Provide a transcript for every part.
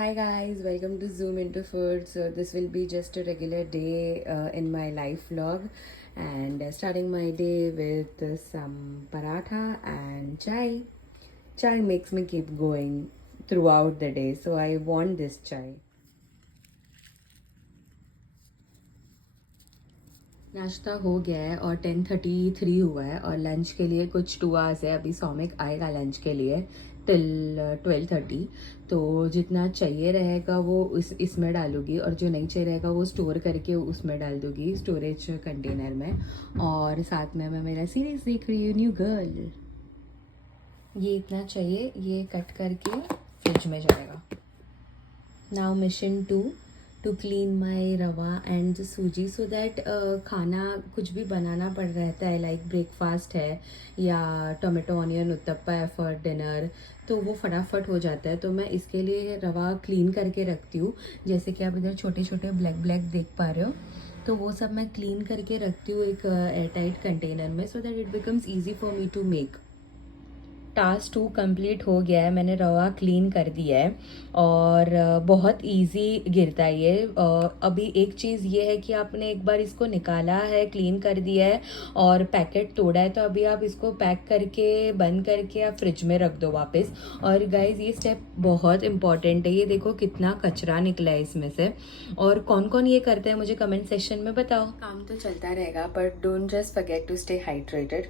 Hi guys, welcome to Zoom into Food. So this will be just a regular day in my life vlog, and starting my day with some paratha and chai. Chai makes me keep going throughout the day, so I want this chai. नाश्ता हो गया है और 10:33 हुआ है और lunch के लिए कुछ 2 आवर्स है। अभी सौमिक आएगा लंच के लिए टिल 12:30। तो जितना चाहिए रहेगा वो इसमें डालूँगी और जो नहीं चाहिए रहेगा वो स्टोर करके उसमें डाल दूँगी स्टोरेज कंटेनर में। और साथ में मैं मेरा सीरीज़ देख रही हूँ न्यू गर्ल। ये इतना चाहिए, ये कट करके फ्रिज में जाएगा। Now mission 2 to clean my rava and सूजी सो दैट खाना कुछ भी बनाना पड़ रहता है, लाइक ब्रेकफास्ट है या टोमेटो ऑनियन उत्तप्पा है फॉर डिनर, तो वो फटाफट हो जाता है। तो मैं इसके लिए रवा क्लीन करके रखती हूँ। जैसे कि आप इधर छोटे छोटे ब्लैक ब्लैक देख पा रहे हो, तो वो सब मैं क्लीन करके रखती हूँ एक एयरटाइट कंटेनर में, so that it becomes easy for me to make. Task 2 complete हो गया है, मैंने रवा क्लीन कर दिया है और बहुत इजी गिरता है ये। अभी एक चीज़ ये है कि आपने एक बार इसको निकाला है, क्लीन कर दिया है और पैकेट तोड़ा है, तो अभी आप इसको पैक करके बंद करके आप फ्रिज में रख दो वापस। और गाइज ये स्टेप बहुत इंपॉर्टेंट है। ये देखो कितना कचरा निकला है इसमें से। और कौन कौन ये करता है मुझे कमेंट सेक्शन में बताओ। काम तो चलता रहेगा but don't just forget to stay hydrated.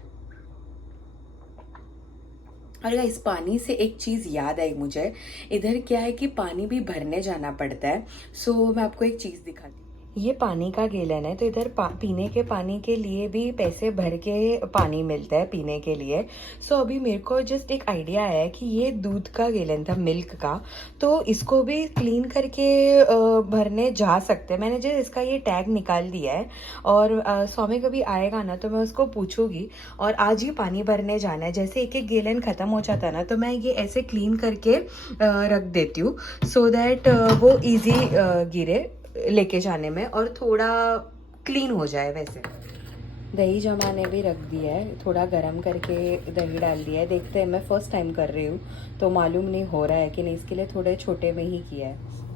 और इस पानी से एक चीज़ याद आई मुझे, इधर क्या है कि पानी भी भरने जाना पड़ता है। सो मैं आपको एक चीज़ दिखाती हूँ। ये पानी का गैलन है, तो इधर पीने के पानी के लिए भी पैसे भर के पानी मिलता है पीने के लिए। सो अभी मेरे को जस्ट एक आइडिया आया है कि ये दूध का गैलन था, मिल्क का, तो इसको भी क्लीन करके भरने जा सकते हैं। मैंने जस्ट इसका ये टैग निकाल दिया है और स्वामी कभी आएगा ना तो मैं उसको पूछूंगी। और आज ही पानी भरने जाना है, जैसे एक एक गैलन ख़त्म हो जाता है ना तो मैं ये ऐसे क्लीन करके रख देती हूँ, सो दैट वो इजी गिरे लेके जाने में और थोड़ा क्लीन हो जाए। वैसे दही जमाने भी रख दिया है, थोड़ा गरम करके दही डाल दिया है। देखते हैं, मैं फर्स्ट टाइम कर रही हूँ तो मालूम नहीं हो रहा है कि नहीं, इसके लिए थोड़े छोटे में ही किया है।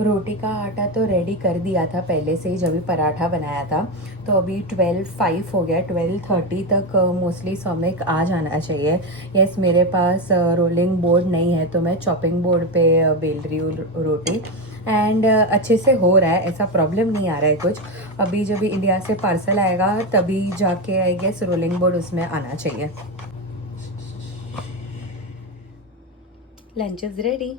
रोटी का आटा तो रेडी कर दिया था पहले से ही जब भी पराठा बनाया था। तो अभी 12:05 हो गया, 12:30 तक मोस्टली सौमिक आ जाना चाहिए। यस, मेरे पास रोलिंग बोर्ड नहीं है तो मैं चॉपिंग बोर्ड पे बेल रही हूँ रोटी। एंड अच्छे से हो रहा है, ऐसा प्रॉब्लम नहीं आ रहा है कुछ। अभी जब भी इंडिया से पार्सल आएगा तभी जाके आई गेस रोलिंग बोर्ड उसमें आना चाहिए। Lunch is ready.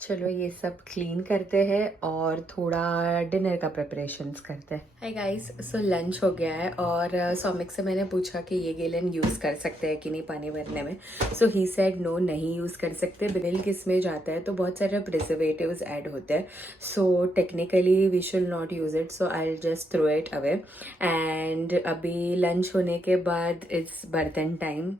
चलो ये सब क्लीन करते हैं और थोड़ा डिनर का प्रिपरेशंस करते हैं। हाय गाइस, सो लंच हो गया है और सौमिक से मैंने पूछा कि ये गैलन यूज़ कर सकते हैं कि नहीं पानी भरने में। सो ही सेड नो, नहीं यूज़ कर सकते। मिल्क इसमें जाता है तो बहुत सारे प्रिजर्वेटिव्स ऐड होते हैं, so technically we should not use it, so I just throw it away. And अभी लंच होने के बाद इट्स बर्तन टाइम।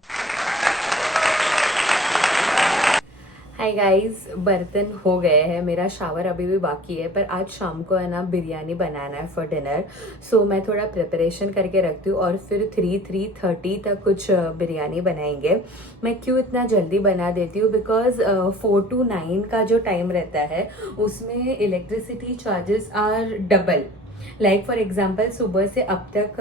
हाय गाइस, बर्तन हो गए हैं, मेरा शावर अभी भी बाकी है, पर आज शाम को है ना बिरयानी बनाना है फॉर डिनर। सो मैं थोड़ा प्रिपरेशन करके रखती हूँ और फिर 3:30 तक कुछ बिरयानी बनाएंगे। मैं क्यों इतना जल्दी बना देती हूँ, बिकॉज 4 to 9 का जो टाइम रहता है उसमें electricity charges are double. Like for example सुबह से अब तक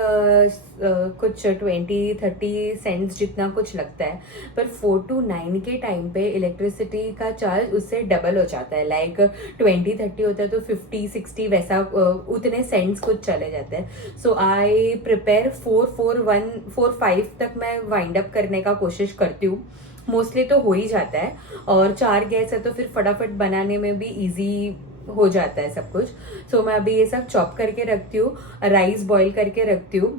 कुछ 20-30 सेंट्स जितना कुछ लगता है, पर 4 to 9 के टाइम पे इलेक्ट्रिसिटी का चार्ज उससे डबल हो जाता है। लाइक 20-30 होता है तो 50-60 वैसा उतने सेंट्स कुछ चले जाते हैं। सो आई प्रिपेयर 4-4-1-4-5 तक मैं वाइंड अप करने का कोशिश करती हूँ। मोस्टली तो हो ही जाता है और 4 गैस है तो फिर फटाफट बनाने में भी ईजी हो जाता है सब कुछ। सो मैं अभी ये सब चॉप करके रखती हूँ, राइस बॉईल करके रखती हूँ।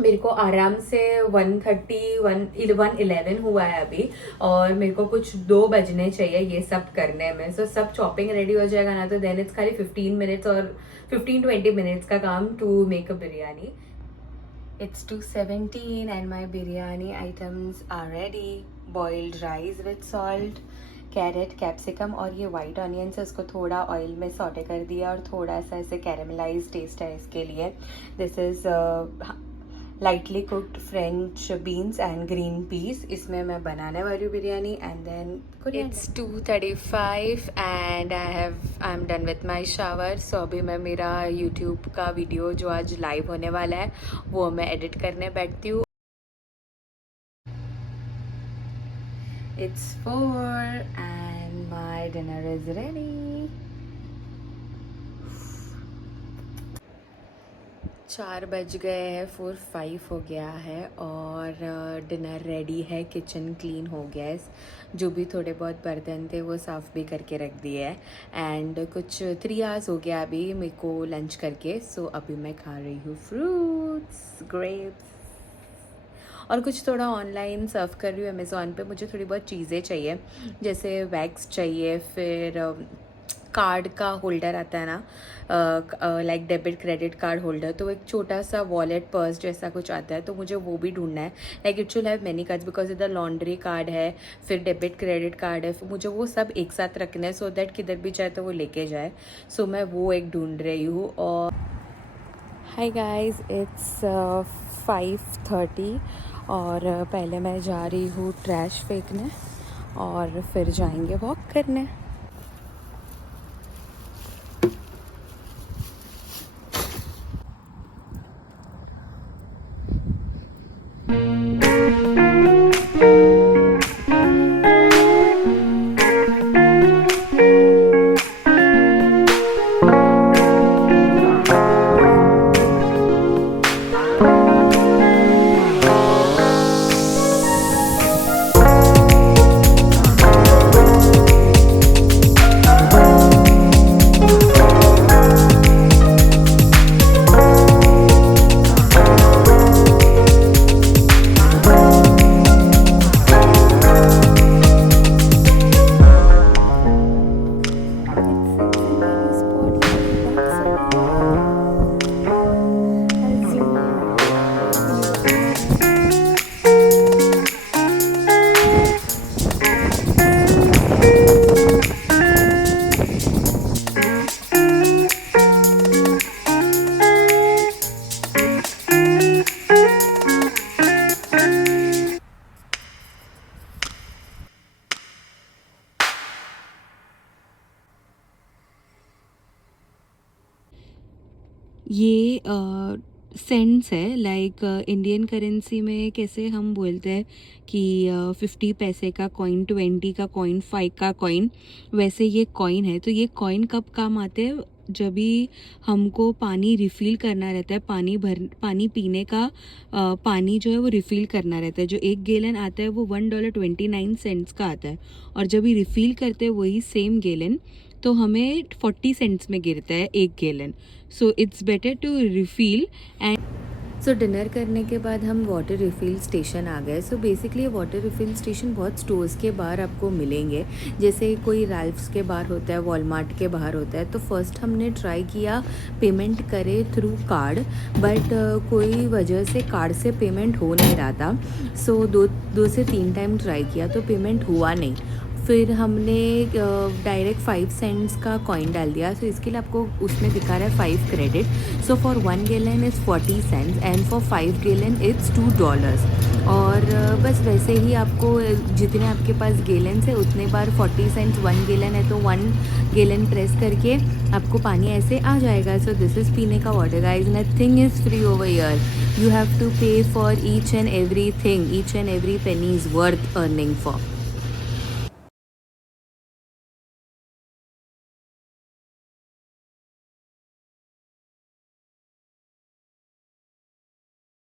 मेरे को आराम से 1:30-1:11 हुआ है अभी और मेरे को कुछ 2 बजने चाहिए ये सब करने में। सो सब चॉपिंग रेडी हो जाएगा ना तो देन इट्स खाली 15 मिनट्स और 15-20 मिनट्स का काम to make a biryani. It's 2:17 and my biryani items are ready. Boiled rice with salt, carrot, capsicum और ये वाइट ऑनियन से उसको थोड़ा ऑयल में सॉटे कर दिया और थोड़ा सा ऐसे कैरेमलाइज टेस्ट है इसके लिए। This is lightly cooked French beans and green peas. इसमें मैं बनाने वाली हूँ biryani and then it's 2:35 and I am done with my shower. So अभी मैं मेरा यूट्यूब का वीडियो जो आज लाइव होने वाला है वो मैं एडिट करने बैठती हूँ। It's 4 and my dinner is ready. 4 बज गए हैं, 4:05 हो गया है और डिनर रेडी है। किचन क्लीन हो गया है, जो भी थोड़े बहुत बर्तन थे वो साफ़ भी करके रख दिए है एंड कुछ 3 आवर्स हो गया अभी मेरे को लंच करके। सो अभी मैं खा रही हूँ फ्रूट्स, ग्रेप्स और कुछ थोड़ा ऑनलाइन सर्व कर रही हूँ अमेज़ॉन पे। मुझे थोड़ी बहुत चीज़ें चाहिए, जैसे वैक्स चाहिए, फिर कार्ड का होल्डर आता है ना, like debit credit card holder, तो एक छोटा सा वॉलेट पर्स जैसा कुछ आता है, तो मुझे वो भी ढूंढना है। Like it should have many cards because इधर लॉन्ड्री कार्ड है, फिर डेबिट क्रेडिट कार्ड है, फिर मुझे वो सब एक साथ रखना है सो दैट किधर भी जाए तो वो लेके जाए। सो मैं वो एक ढूंढ रही हूँ। और हाय गाइस, इट्स 5:30 और पहले मैं जा रही हूँ ट्रैश फेंकने और फिर जाएंगे वॉक करने। ये सेंट्स है, लाइक इंडियन करेंसी में कैसे हम बोलते हैं कि 50 पैसे का कॉइन, 20 का कॉइन, 5 का कॉइन, वैसे ये कॉइन है। तो ये कॉइन कब काम आते हैं? जब भी हमको पानी रिफ़िल करना रहता है, पानी पीने का पानी जो है वो रिफ़िल करना रहता है। जो 1 गैलन आता है वो $1.29 का आता है और जब भी रिफ़िल करते हैं वही सेम गैलन तो हमें 40 सेंट्स में गिरता है 1 gallon. So it's better to refill. And so dinner करने के बाद हम वाटर रिफ़िल स्टेशन आ गए। So basically water refill station बहुत स्टोर्स के बाहर आपको मिलेंगे, जैसे कोई राल्फ्स के बाहर होता है, वॉलमार्ट के बाहर होता है। तो फर्स्ट हमने ट्राई किया पेमेंट करे थ्रू कार्ड, बट कोई वजह से कार्ड से पेमेंट हो नहीं रहा था। सो दो से 3 टाइम ट्राई किया तो पेमेंट हुआ नहीं। फिर हमने डायरेक्ट 5 सेंट्स का कॉइन डाल दिया। सो इसके लिए आपको उसमें दिखा रहा है 5 credit. So for 1 gallon is 40 cents and for 5 gallon it's $2। और बस वैसे ही आपको जितने आपके पास गैलन्स है उतने बार 40 सेंट्स 1 गैलन है तो 1 गैलन प्रेस करके आपको पानी ऐसे आ जाएगा। सो दिस इज़ पीने का water guys, nothing is free over here. You have to pay for each and every thing, each and every penny is worth earning for.